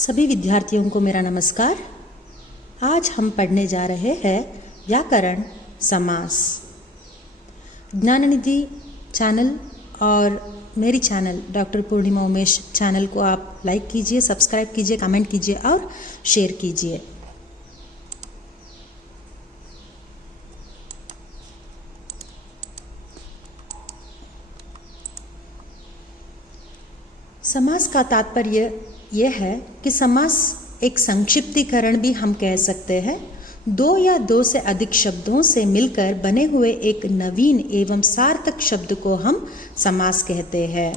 सभी विद्यार्थियों को मेरा नमस्कार। आज हम पढ़ने जा रहे हैं व्याकरण समास। ज्ञाननिधि चैनल और मेरी चैनल डॉक्टर पूर्णिमा उमेश चैनल को आप लाइक कीजिए, सब्सक्राइब कीजिए, कमेंट कीजिए और शेयर कीजिए। समास का तात्पर्य यह है कि समास एक संक्षिप्तीकरण भी हम कह सकते हैं। दो या दो से अधिक शब्दों से मिलकर बने हुए एक नवीन एवं सार्थक शब्द को हम समास कहते हैं।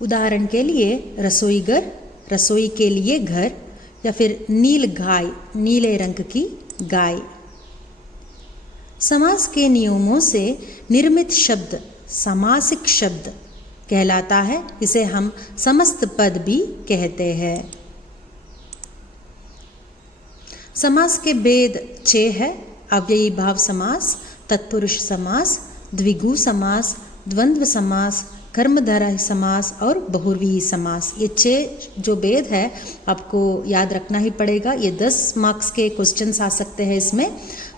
उदाहरण के लिए रसोईघर, रसोई के लिए घर, या फिर नील गाय, नीले रंग की गाय। समास के नियमों से निर्मित शब्द समासिक शब्द कहलाता है। इसे हम समस्त पद भी कहते हैं। समास के भेद 6 है। अव्ययी भाव समास, तत्पुरुष समास, द्विगु समास, द्वंद्व समास, कर्मधारय समास और बहुव्रीहि समास। ये 6 जो भेद है आपको याद रखना ही पड़ेगा। ये 10 मार्क्स के क्वेश्चंस आ सकते हैं इसमें।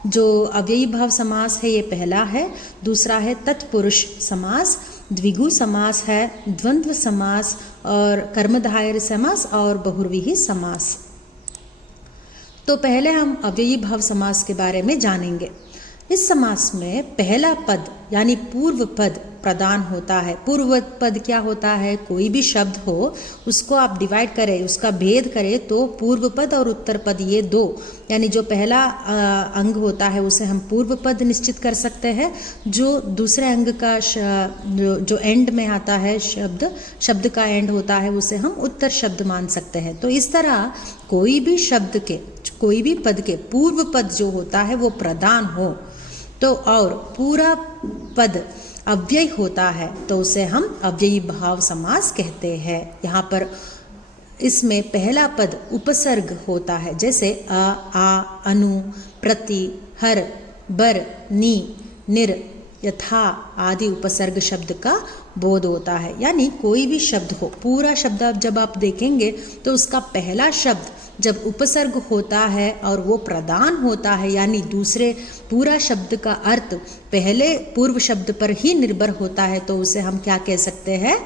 जो अव्ययी भाव समास है ये पहला है, दूसरा है तत्पुरुष समास, द्विगु समास है, द्वंद्व समास और कर्मधारय समास और बहुव्रीहि समास। तो पहले हम अव्ययी भाव समास के बारे में जानेंगे। इस समास में पहला पद यानी पूर्व पद प्रधान होता है। पूर्व पद क्या होता है? कोई भी शब्द हो उसको आप डिवाइड करें, उसका भेद करें तो पूर्व पद और उत्तर पद ये दो यानी जो पहला अंग होता है उसे हम पूर्व पद निश्चित कर सकते हैं। जो दूसरे अंग का जो एंड में आता है शब्द का एंड होता है उसे हम उत्तर शब्द मान सकते हैं। तो इस तरह कोई भी शब्द के, कोई भी पद के पूर्व पद जो होता है वो प्रधान हो तो और पूरा पद अव्यय होता है तो उसे हम अव्ययी भाव समास कहते हैं। यहाँ पर इसमें पहला पद उपसर्ग होता है, जैसे अ, आ, अनु, प्रति, हर, बर, नी, निर, यथा आदि उपसर्ग शब्द का बोध होता है। यानी कोई भी शब्द हो, पूरा शब्द जब आप देखेंगे तो उसका पहला शब्द जब उपसर्ग होता है और वो प्रधान होता है यानी दूसरे पूरा शब्द का अर्थ पहले पूर्व शब्द पर ही निर्भर होता है तो उसे हम क्या कह सकते हैं?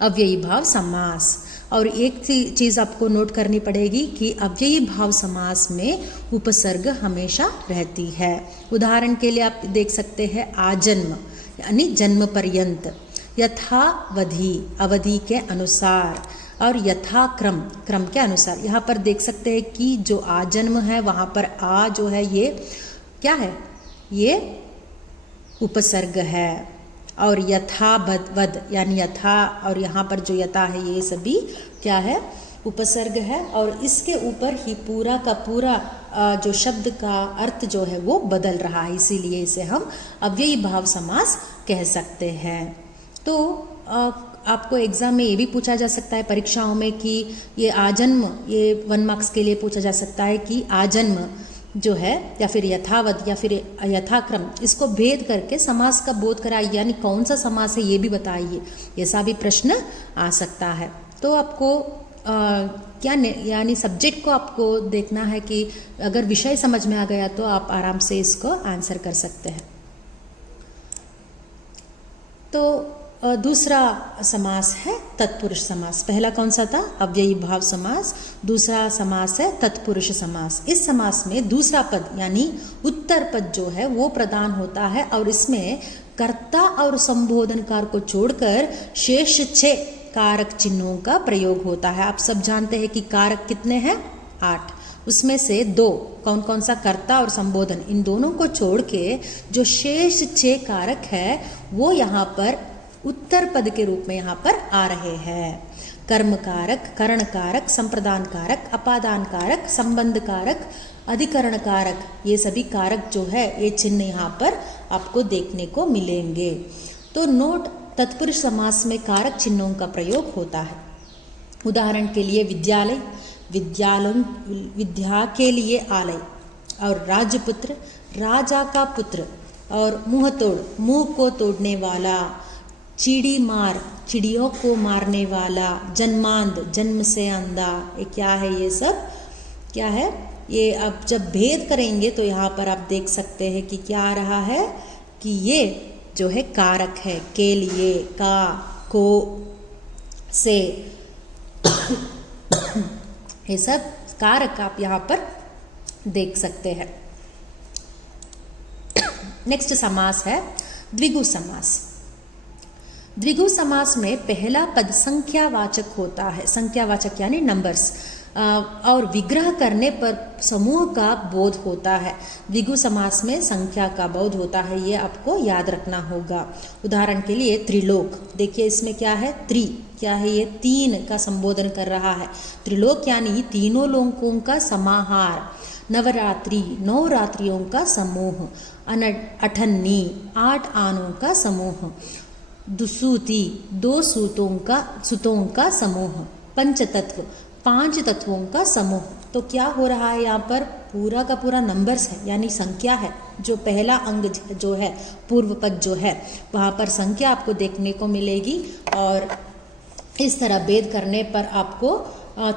अव्ययी भाव समास। और एक चीज आपको नोट करनी पड़ेगी कि अव्ययी भाव समास में उपसर्ग हमेशा रहती है। उदाहरण के लिए आप देख सकते हैं आजन्म यानी जन्म पर्यंत, यथावधि अवधि के अनुसार और यथाक्रम क्रम के अनुसार। यहाँ पर देख सकते हैं कि जो आजन्म है वहाँ पर आ जो है ये क्या है? ये उपसर्ग है। और यथावद यानी यथा और यहाँ पर जो यथा है ये सभी क्या है? उपसर्ग है। और इसके ऊपर ही पूरा का पूरा जो शब्द का अर्थ जो है वो बदल रहा है, इसीलिए इसे हम अव्ययी भाव समास कह सकते हैं। तो आपको एग्जाम में ये भी पूछा जा सकता है परीक्षाओं में कि ये आजन्म, ये 1 मार्क्स के लिए पूछा जा सकता है कि आजन्म जो है या फिर यथावत या फिर यथाक्रम, इसको भेद करके समास का बोध कराइए यानी कौन सा समास है ये भी बताइए। ऐसा भी प्रश्न आ सकता है। तो आपको क्या यानी सब्जेक्ट को आपको देखना है कि अगर विषय समझ में आ गया तो आप आराम से इसको आंसर कर सकते हैं। तो दूसरा समास है तत्पुरुष समास। पहला कौन सा था? अव्ययी भाव समास। दूसरा समास है तत्पुरुष समास। इस समास में दूसरा पद यानी उत्तर पद जो है वो प्रधान होता है और इसमें कर्ता और संबोधनकार को छोड़कर शेष 6 कारक चिन्हों का प्रयोग होता है। आप सब जानते हैं कि कारक कितने हैं? 8। उसमें से 2 कौन कौन सा? कर्ता और संबोधन। इन दोनों को छोड़ के जो शेष 6 कारक है वो यहाँ पर उत्तर पद के रूप में यहाँ पर आ रहे हैं। कर्म कारक, करण कारक, संप्रदान कारक, अपादान कारक, संबंध कारक, अधिकरण कारक, ये सभी कारक जो है ये चिन्ह यहाँ पर आपको देखने को मिलेंगे। तो नोट, तत्पुरुष समास में कारक चिन्हों का प्रयोग होता है। उदाहरण के लिए विद्यालय, विद्या के लिए आलय, और राजपुत्र, राजा का पुत्र, और मुंह तोड़, मुंह को तोड़ने वाला, चिड़ी मार, चिड़ियों को मारने वाला, जन्मांध, जन्म से अंधा, ये क्या है, ये सब क्या है। ये अब जब भेद करेंगे तो यहाँ पर आप देख सकते हैं कि क्या आ रहा है कि ये जो है कारक है, के लिए, का, को, से, ये सब कारक आप यहाँ पर देख सकते हैं। नेक्स्ट समास है द्विगु समास। द्विगु समास में पहला पद संख्यावाचक होता है, संख्यावाचक यानी नंबर्स, और विग्रह करने पर समूह का बोध होता है। द्विगु समास में संख्या का बोध होता है, ये आपको याद रखना होगा। उदाहरण के लिए त्रिलोक, देखिए इसमें क्या है, त्रि क्या है, ये तीन का संबोधन कर रहा है। त्रिलोक यानी तीनों लोकों का समाहार। नवरात्रि, 9 रात्रियों का समूह। अठन्नी, 8 आनों का समूह। दुसूती, 2 सूतों का समूह। पंचतत्व, 5 तत्वों का समूह। तो क्या हो रहा है यहाँ पर, पूरा का पूरा नंबर्स है यानी संख्या है। जो पहला अंग जो है, पूर्व पद जो है, वहाँ पर संख्या आपको देखने को मिलेगी और इस तरह भेद करने पर आपको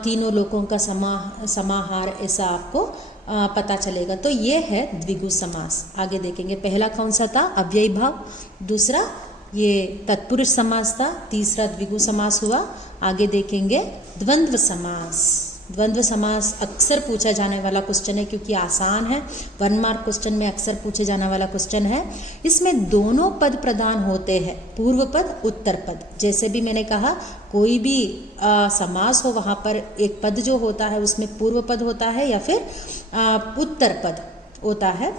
तीनों लोकों का समाहार ऐसा आपको पता चलेगा। तो ये है द्विगु समास। आगे देखेंगे, पहला कौन सा था, अव्ययी भाव, दूसरा ये तत्पुरुष समास था, तीसरा द्विगु समास हुआ। आगे देखेंगे द्वंद्व समास। द्वंद्व समास अक्सर पूछा जाने वाला क्वेश्चन है क्योंकि आसान है, 1 मार्क क्वेश्चन में अक्सर पूछे जाने वाला क्वेश्चन है। इसमें दोनों पद प्रधान होते हैं, पूर्व पद, उत्तर पद। जैसे भी मैंने कहा, कोई भी समास हो वहाँ पर एक पद जो होता है उसमें पूर्व पद होता है या फिर उत्तर पद होता है।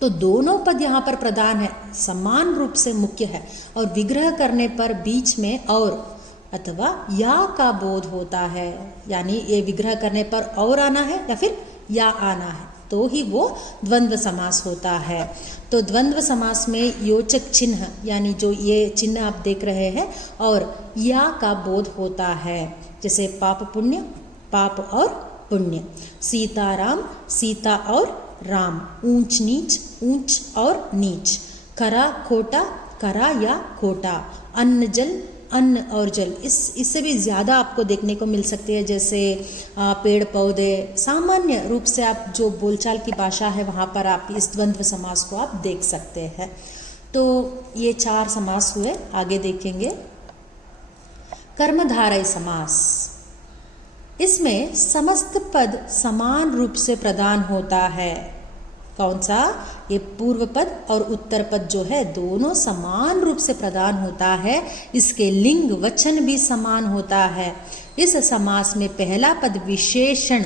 तो दोनों पद यहाँ पर प्रधान है, समान रूप से मुख्य है और विग्रह करने पर बीच में और अथवा या का बोध होता है, यानी ये विग्रह करने पर और आना है या फिर या आना है तो ही वो द्वंद्व समास होता है। तो द्वंद्व समास में योचक चिन्ह यानी जो ये चिन्ह आप देख रहे हैं और या का बोध होता है, जैसे पाप पुण्य, पाप और पुण्य। सीताराम, सीता और राम। ऊंच नीच, ऊंच और नीच। खरा खोटा, खरा या खोटा। अन्न जल, अन्न और जल। इससे भी ज़्यादा आपको देखने को मिल सकती है, जैसे पेड़ पौधे। सामान्य रूप से आप जो बोलचाल की भाषा है वहाँ पर आप इस द्वंद्व समास को आप देख सकते हैं। तो ये 4 समास हुए। आगे देखेंगे कर्मधारय समास। इसमें समस्त पद समान रूप से प्रदान होता है। कौन सा, ये पूर्व पद और उत्तर पद जो है दोनों समान रूप से प्रदान होता है। इसके लिंग वचन भी समान होता है। इस समास में पहला पद विशेषण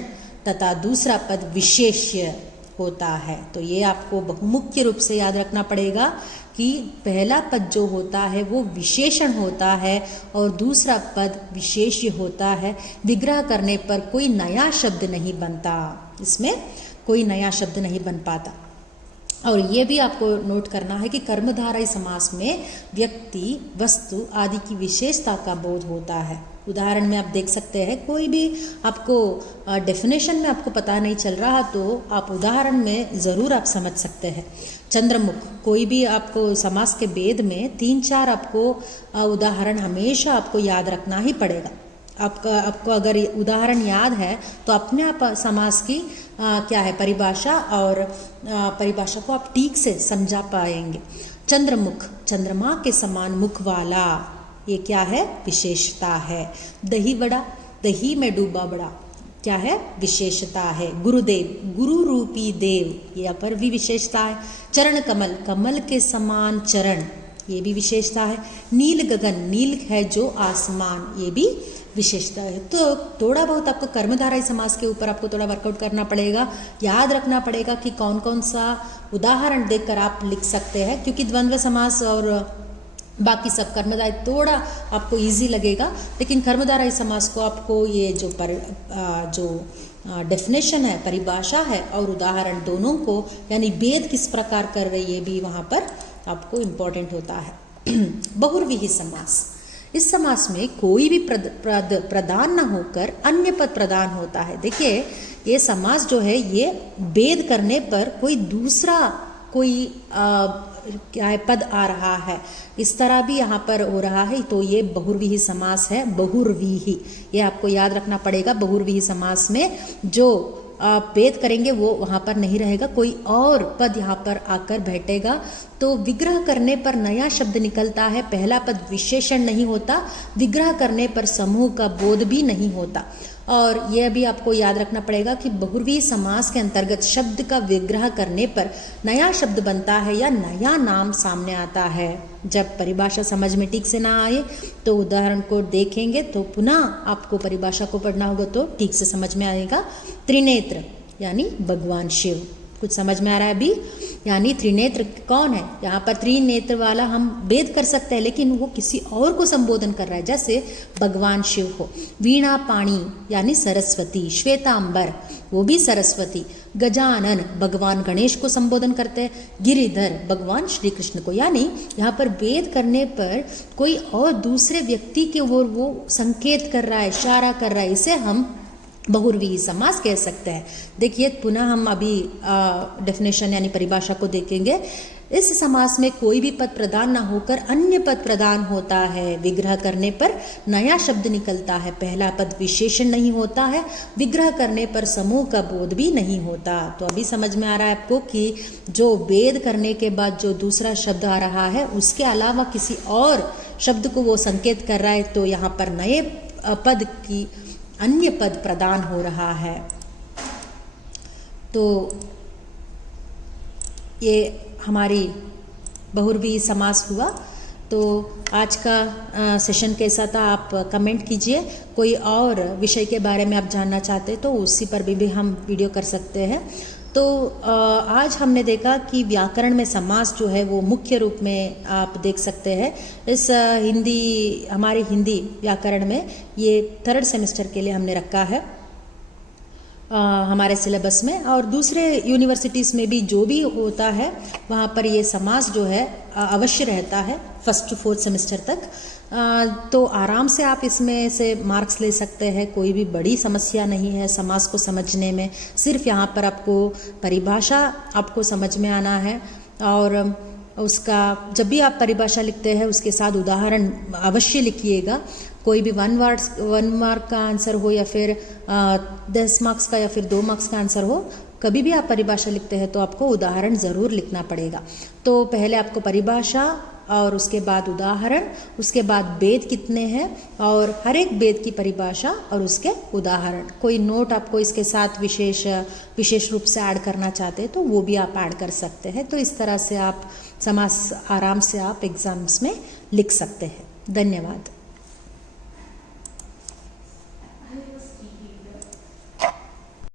तथा दूसरा पद विशेष्य होता है। तो ये आपको बहुमुख्य रूप से याद रखना पड़ेगा कि पहला पद जो होता है वो विशेषण होता है और दूसरा पद विशेष्य होता है। विग्रह करने पर कोई नया शब्द नहीं बनता, इसमें कोई नया शब्द नहीं बन पाता। और ये भी आपको नोट करना है कि कर्मधारय समास में व्यक्ति, वस्तु आदि की विशेषता का बोध होता है। उदाहरण में आप देख सकते हैं, कोई भी आपको डेफिनेशन में आपको पता नहीं चल रहा तो आप उदाहरण में ज़रूर आप समझ सकते हैं। चंद्रमुख, कोई भी आपको समास के भेद में 3-4 आपको उदाहरण हमेशा आपको याद रखना ही पड़ेगा। आपको अगर उदाहरण याद है तो अपने आप समास की क्या है परिभाषा और परिभाषा को आप ठीक से समझा पाएंगे। चंद्रमुख, चंद्रमा के समान मुख वाला, ये क्या है, विशेषता है। दही बड़ा, दही में डूबा बड़ा, क्या है, विशेषता है। गुरुदेव, गुरु रूपी देव, ये अपर भी विशेषता है। चरण कमल, कमल के समान चरण, ये भी विशेषता है। नील गगन, नील है जो आसमान, ये भी विशेषता है। तो थोड़ा बहुत आपको कर्मधारय समास के ऊपर आपको थोड़ा वर्कआउट करना पड़ेगा, याद रखना पड़ेगा कि कौन कौन सा उदाहरण देखकर आप लिख सकते हैं, क्योंकि द्वंद्व समास और बाकी सब कर्मधारय थोड़ा आपको इजी लगेगा, लेकिन कर्मधारय समास को आपको ये जो डेफिनेशन है, परिभाषा है और उदाहरण दोनों को, यानी भेद किस प्रकार कर रहे ये भी वहाँ पर आपको इम्पोर्टेंट होता है। बहुव्रीहि समास, इस समास में कोई भी प्रधान न होकर अन्य पद प्रधान होता है। देखिए ये समास जो है ये भेद करने पर कोई दूसरा कोई क्या है, पद आ रहा है, इस तरह भी यहाँ पर हो रहा है, तो ये बहुव्रीहि समास है, बहुव्रीहि। ये आपको याद रखना पड़ेगा। बहुव्रीहि समास में जो आप भेद करेंगे वो वहाँ पर नहीं रहेगा, कोई और पद यहाँ पर आकर बैठेगा। तो विग्रह करने पर नया शब्द निकलता है, पहला पद विशेषण नहीं होता, विग्रह करने पर समूह का बोध भी नहीं होता। और यह भी आपको याद रखना पड़ेगा कि बहुव्रीहि समास के अंतर्गत शब्द का विग्रह करने पर नया शब्द बनता है या नया नाम सामने आता है। जब परिभाषा समझ में ठीक से ना आए तो उदाहरण को देखेंगे तो पुनः आपको परिभाषा को पढ़ना होगा तो ठीक से समझ में आएगा। त्रिनेत्र यानी भगवान शिव, कुछ समझ में आ रहा है अभी? यानी त्रिनेत्र कौन है? यहाँ पर त्रिनेत्र वाला हम भेद कर सकते हैं, लेकिन वो किसी और को संबोधन कर रहा है, जैसे भगवान शिव हो। वीणा पाणी यानी सरस्वती, श्वेतांबर वो भी सरस्वती, गजानन भगवान गणेश को संबोधन करते हैं, गिरिधर भगवान श्री कृष्ण को। यानी यहाँ पर भेद करने पर कोई और दूसरे व्यक्ति के ओर वो संकेत कर रहा है, इशारा कर रहा है, इसे हम बहुव्रीहि समास कह सकते हैं। देखिए पुनः हम अभी डेफिनेशन यानी परिभाषा को देखेंगे। इस समास में कोई भी पद प्रदान ना होकर अन्य पद प्रदान होता है। विग्रह करने पर नया शब्द निकलता है, पहला पद विशेषण नहीं होता है, विग्रह करने पर समूह का बोध भी नहीं होता। तो अभी समझ में आ रहा है आपको कि जो भेद करने के बाद जो दूसरा शब्द आ रहा है उसके अलावा किसी और शब्द को वो संकेत कर रहा है, तो यहाँ पर नए पद की अन्य पद प्रदान हो रहा है। तो ये हमारी बहुव्रीहि समास हुआ। तो आज का सेशन कैसा था आप कमेंट कीजिए। कोई और विषय के बारे में आप जानना चाहते हैं तो उसी पर भी हम वीडियो कर सकते हैं। तो आज हमने देखा कि व्याकरण में समास जो है वो मुख्य रूप में आप देख सकते हैं इस हमारे हिंदी व्याकरण में। ये 3rd सेमेस्टर के लिए हमने रखा है हमारे सिलेबस में, और दूसरे यूनिवर्सिटीज़ में भी जो भी होता है वहाँ पर ये समास जो है अवश्य रहता है 1st to 4th सेमेस्टर तक। तो आराम से आप इसमें से मार्क्स ले सकते हैं, कोई भी बड़ी समस्या नहीं है समास को समझने में। सिर्फ यहाँ पर आपको परिभाषा आपको समझ में आना है, और उसका जब भी आप परिभाषा लिखते हैं उसके साथ उदाहरण अवश्य लिखिएगा। कोई भी 1 मार्क का आंसर हो या फिर 10 मार्क्स का या फिर 2 मार्क्स का आंसर हो, कभी भी आप परिभाषा लिखते हैं तो आपको उदाहरण ज़रूर लिखना पड़ेगा। तो पहले आपको परिभाषा और उसके बाद उदाहरण, उसके बाद भेद कितने हैं और हर एक भेद की परिभाषा और उसके उदाहरण। कोई नोट आपको इसके साथ विशेष रूप से ऐड करना चाहते हैं तो वो भी आप ऐड कर सकते हैं। तो इस तरह से आप समास आराम से आप एग्जाम्स में लिख सकते हैं। धन्यवाद।